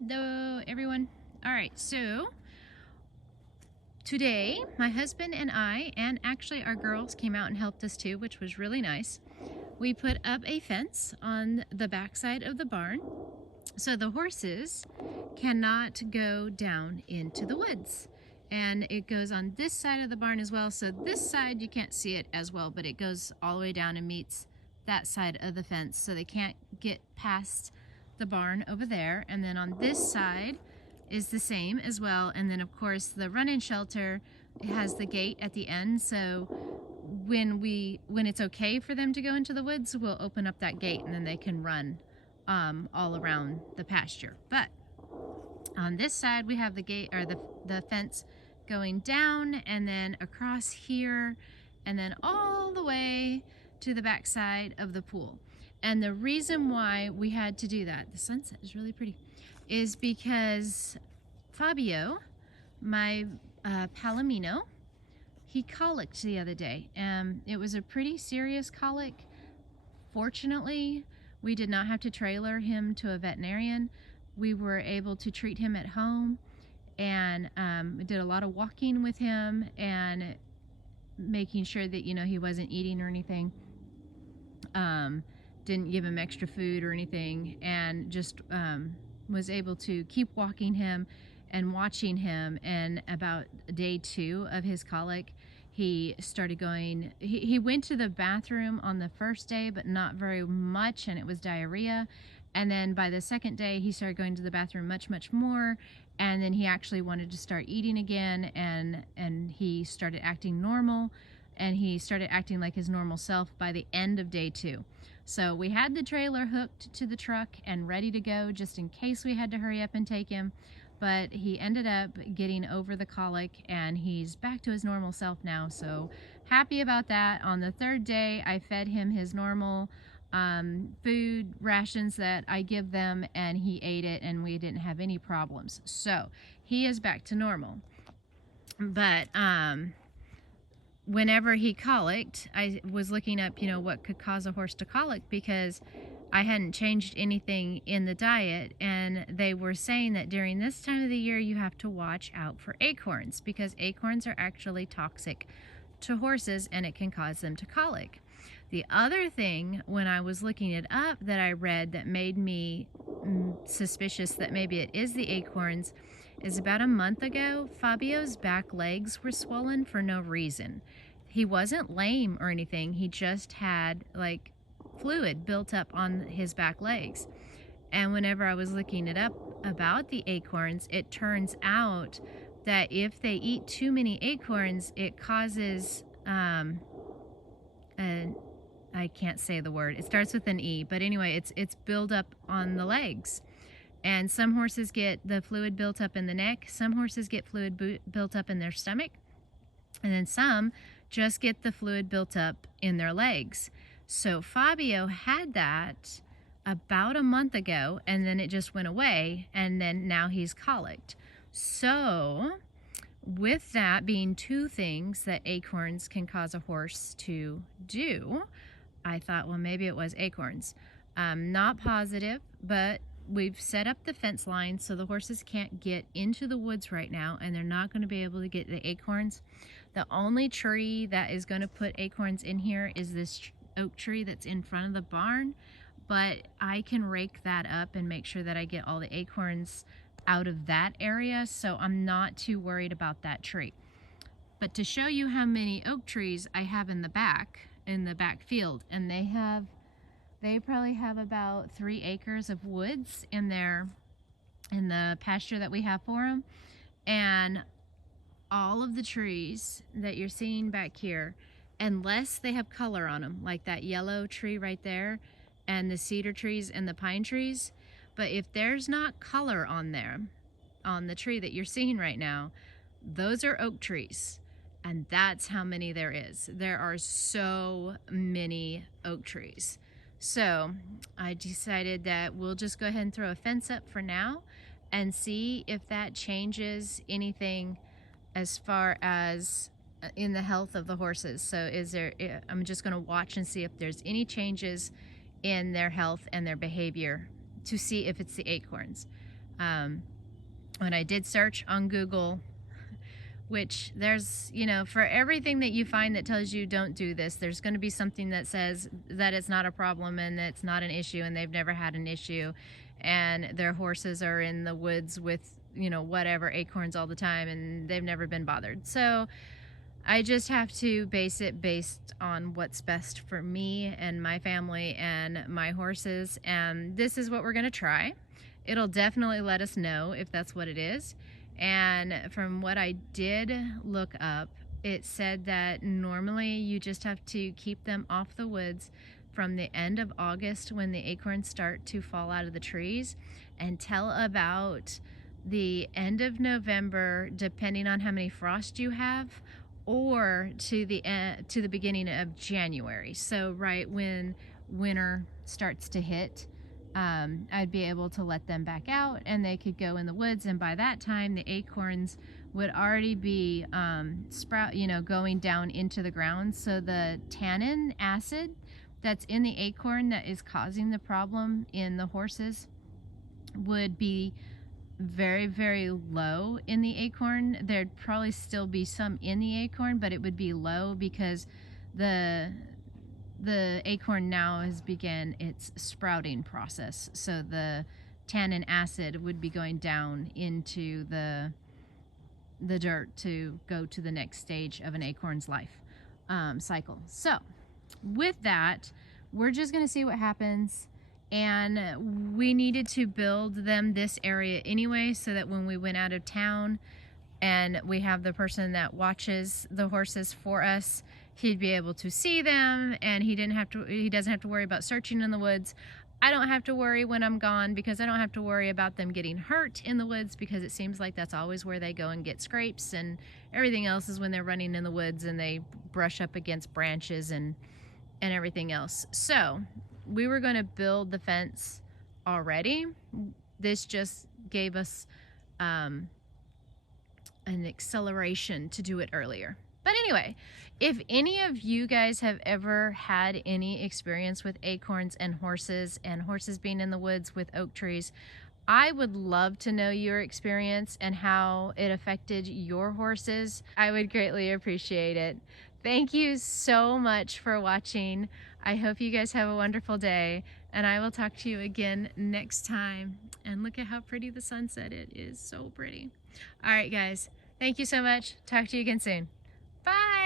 Hello everyone. Alright, so today my husband and I, and actually our girls came out and helped us too, which was really nice. We put up a fence on the backside of the barn so the horses cannot go down into the woods. And it goes on this side of the barn as well, so this side you can't see it as well, but it goes all the way down and meets that side of the fence, so they can't get past the barn over there. And then on this side is the same as well, and then of course the run-in shelter has the gate at the end, so when it's okay for them to go into the woods, we'll open up that gate and then they can run all around the pasture. But on this side we have the gate, or the fence going down and then across here and then all the way to the back side of the pool. And the reason why we had to do that, the sunset is really pretty, is because Fabio, my Palomino, he colicked the other day. It was a pretty serious colic. Fortunately, we did not have to trailer him to a veterinarian. We were able to treat him at home, and we did a lot of walking with him and making sure that, you know, he wasn't eating or anything. Didn't give him extra food or anything, and just was able to keep walking him and watching him. And about day 2 of his colic, he started going, he went to the bathroom on the first day, but not very much, and it was diarrhea. And then by the second day, he started going to the bathroom much more, and then he actually wanted to start eating again, and he started acting normal, and he started acting like his normal self by the end of day 2. So we had the trailer hooked to the truck and ready to go just in case we had to hurry up and take him. But he ended up getting over the colic and he's back to his normal self now. So happy about that. On the 3rd day, I fed him his normal food rations that I give them, and he ate it and we didn't have any problems. So he is back to normal. But whenever he colicked, I was looking up, you know, what could cause a horse to colic, because I hadn't changed anything in the diet, and they were saying that during this time of the year you have to watch out for acorns, because acorns are actually toxic to horses and it can cause them to colic. The other thing, when I was looking it up, that I read that made me suspicious that maybe it is the acorns, is about a month ago, Fabio's back legs were swollen for no reason. He wasn't lame or anything, he just had like fluid built up on his back legs. And whenever I was looking it up about the acorns, it turns out that if they eat too many acorns, it causes I can't say the word, it starts with an E, but anyway, it's buildup on the legs. And some horses get the fluid built up in the neck, some horses get fluid built up in their stomach, and then some just get the fluid built up in their legs. So Fabio had that about a month ago, and then it just went away, and then now he's colicked. So with that being 2 things that acorns can cause a horse to do, I thought, well, maybe it was acorns. Not positive, but we've set up the fence line so the horses can't get into the woods right now, and they're not going to be able to get the acorns. The only tree that is going to put acorns in here is this oak tree that's in front of the barn, but I can rake that up and make sure that I get all the acorns out of that area, so I'm not too worried about that tree. But to show you how many oak trees I have in the back field, and they probably have about 3 acres of woods in the pasture that we have for them. And all of the trees that you're seeing back here, unless they have color on them, like that yellow tree right there, and the cedar trees and the pine trees, but if there's not color on there, on the tree that you're seeing right now, those are oak trees. And that's how many there is. There are so many oak trees. So I decided that we'll just go ahead and throw a fence up for now and see if that changes anything as far as in the health of the horses. So I'm just gonna watch and see if there's any changes in their health and their behavior to see if it's the acorns. When I did search on Google, which there's, you know, for everything that you find that tells you don't do this, there's going to be something that says that it's not a problem and it's not an issue and they've never had an issue and their horses are in the woods with, you know, whatever, acorns all the time and they've never been bothered. So I just have to base it based on what's best for me and my family and my horses, and this is what we're going to try. It'll definitely let us know if that's what it is. And from what I did look up, it said that normally you just have to keep them off the woods from the end of August when the acorns start to fall out of the trees until about the end of November, depending on how many frost you have, or to the beginning of January. So right when winter starts to hit, I'd be able to let them back out and they could go in the woods, and by that time the acorns would already be going down into the ground. So the tannin acid that's in the acorn that is causing the problem in the horses would be very, very low in the acorn. There'd probably still be some in the acorn, but it would be low because the acorn now has begun its sprouting process. So the tannin acid would be going down into the dirt to go to the next stage of an acorn's life cycle. So with that, we're just going to see what happens. And we needed to build them this area anyway, so that when we went out of town and we have the person that watches the horses for us, he'd be able to see them, and he doesn't have to worry about searching in the woods. I don't have to worry when I'm gone, because I don't have to worry about them getting hurt in the woods, because it seems like that's always where they go and get scrapes, and everything else is when they're running in the woods and they brush up against branches and everything else. So we were going to build the fence already. This just gave us an acceleration to do it earlier. But anyway, if any of you guys have ever had any experience with acorns and horses being in the woods with oak trees, I would love to know your experience and how it affected your horses. I would greatly appreciate it. Thank you so much for watching. I hope you guys have a wonderful day, and I will talk to you again next time. And look at how pretty the sunset is. So pretty. All right, guys. Thank you so much. Talk to you again soon. Bye.